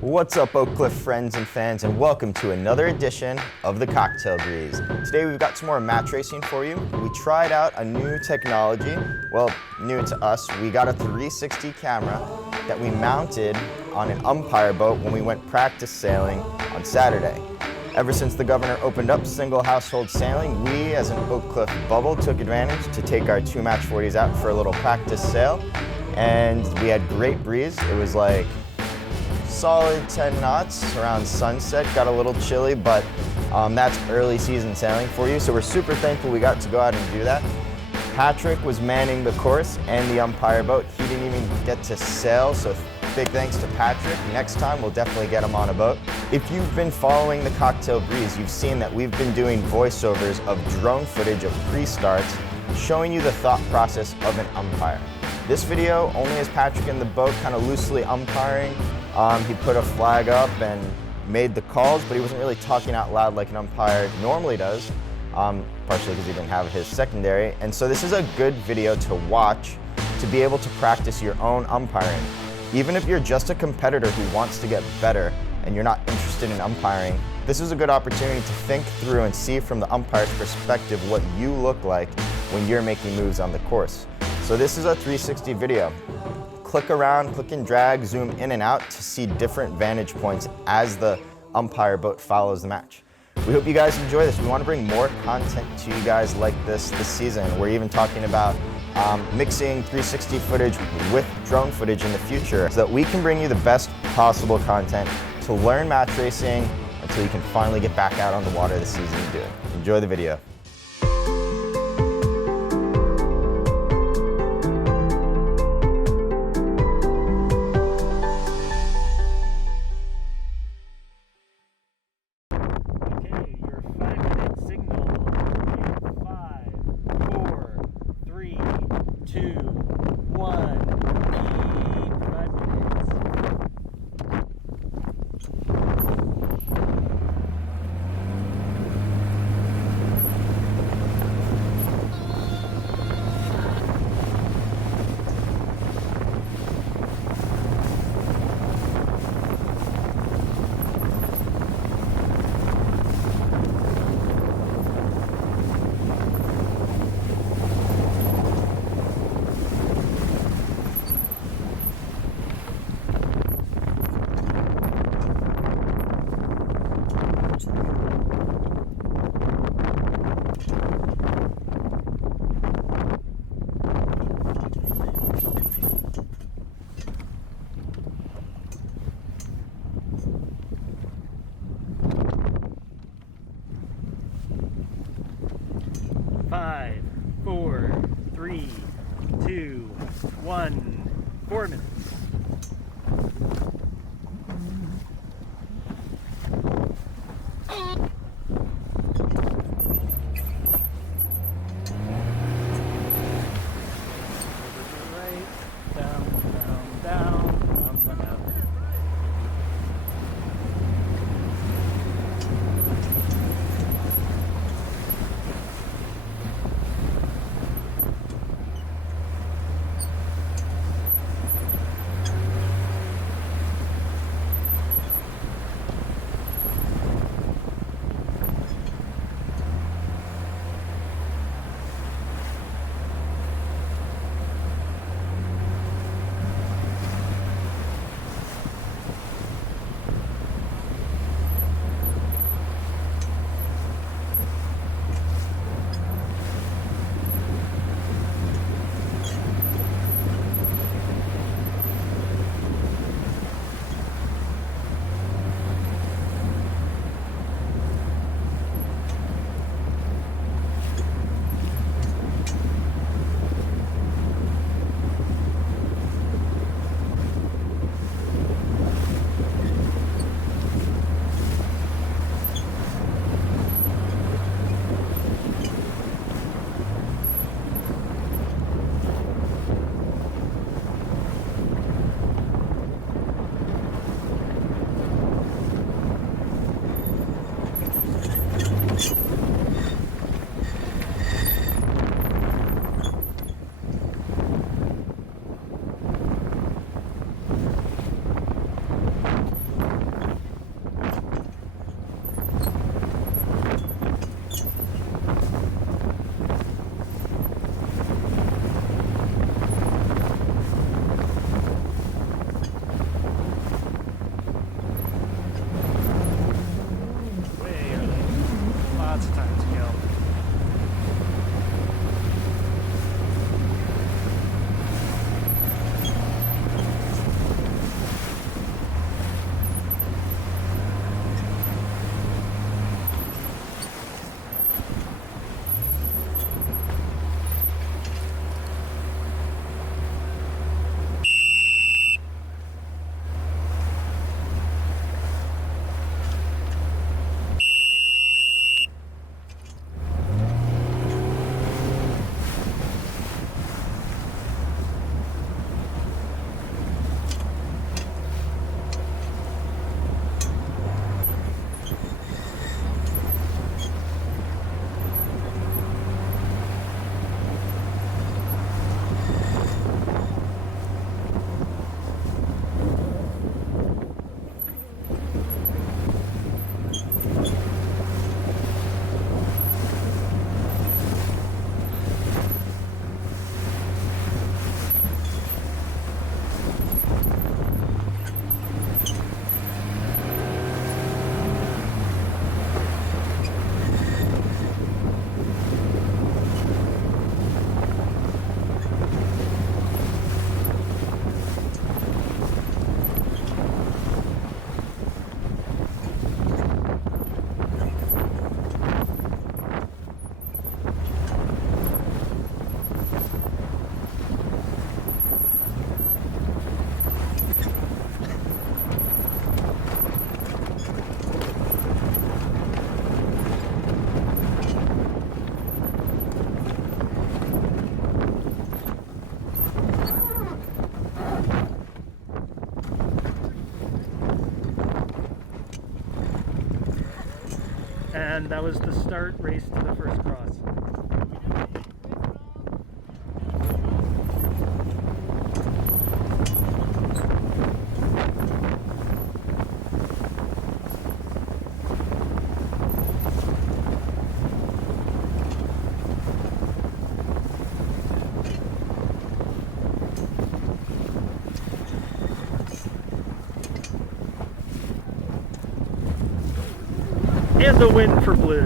What's up, Oak Cliff friends and fans, and welcome to another edition of the Cocktail Breeze. Today we've got some more match racing for you. We tried out a new technology, well, new to us. We got a 360 camera that we mounted on an Umpire boat when we went practice sailing on Saturday. Ever since the governor opened up single household sailing, we as an Oak Cliff bubble took advantage to take our 2 Match 40s out for a little practice sail, and we had great breeze. It was like solid 10 knots around sunset. Got a little chilly, but that's early season sailing for you. So we're super thankful we got to go out and do that. Patrick was manning the course and the Umpire boat. He didn't even get to sail, so big thanks to Patrick. Next time we'll definitely get him on a boat. If you've been following the Cocktail Breeze, you've seen that we've been doing voiceovers of drone footage of pre-starts, showing you the thought process of an umpire. This video only has Patrick in the boat, kind of loosely umpiring. He put a flag up and made the calls, but he wasn't really talking out loud like an umpire normally does, partially because he didn't have his secondary. And so this is a good video to watch to be able to practice your own umpiring. Even if you're just a competitor who wants to get better and you're not interested in umpiring, this is a good opportunity to think through and see from the umpire's perspective what you look like when you're making moves on the course. So this is a 360 video. Click around, click and drag, zoom in and out to see different vantage points as the Umpire boat follows the match. We hope you guys enjoy this. We want to bring more content to you guys like this season. We're even talking about mixing 360 footage with drone footage in the future so that we can bring you the best possible content to learn match racing until you can finally get back out on the water this season and do it. Enjoy the video. Five, 4, 3, 2, 1, 4 minutes. And that was the start race to the first cross. And a win for blue.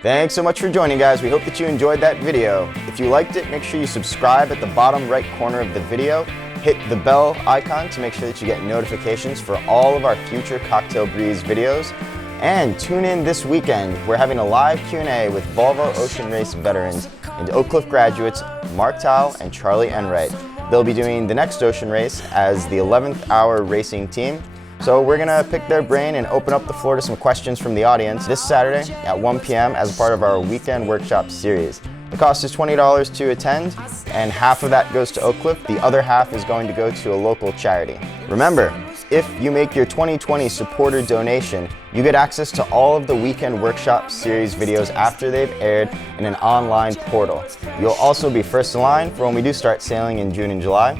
Thanks so much for joining, guys. We hope that you enjoyed that video. If you liked it, make sure you subscribe at the bottom right corner of the video. Hit the bell icon to make sure that you get notifications for all of our future Cocktail Breeze videos. And tune in this weekend. We're having a live Q&A with Volvo Ocean Race veterans and Oak Cliff graduates Mark Tao and Charlie Enright. They'll be doing the next ocean race as the 11th hour racing team. So we're gonna pick their brain and open up the floor to some questions from the audience this Saturday at 1 p.m. as part of our weekend workshop series. The cost is $20 to attend, and half of that goes to Oak Cliff. The other half is going to go to a local charity. Remember, if you make your 2020 supporter donation, you get access to all of the weekend workshop series videos after they've aired in an online portal. You'll also be first in line for when we do start sailing in June and July.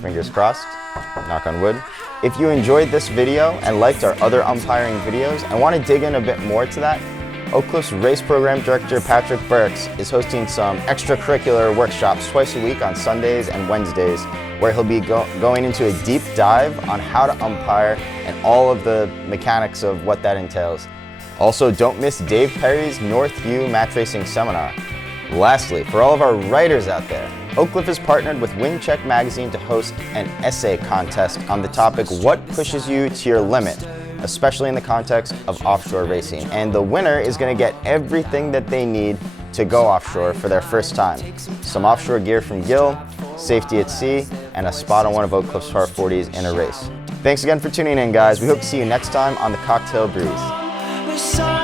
Fingers crossed, knock on wood. If you enjoyed this video and liked our other umpiring videos and want to dig in a bit more to that, Oak Cliff's race program director Patrick Burks is hosting some extracurricular workshops twice a week on Sundays and Wednesdays, where he'll be going into a deep dive on how to umpire and all of the mechanics of what that entails. Also, don't miss Dave Perry's Northview Match Racing Seminar. Lastly, for all of our writers out there, Oak Cliff has partnered with Windcheck Magazine to host an essay contest on the topic, what pushes you to your limit, especially in the context of offshore racing. And the winner is going to get everything that they need to go offshore for their first time. Some offshore gear from Gill, safety at sea, and a spot on one of Oak Cliff's par 40s in a race. Thanks again for tuning in, guys. We hope to see you next time on the Cocktail Breeze.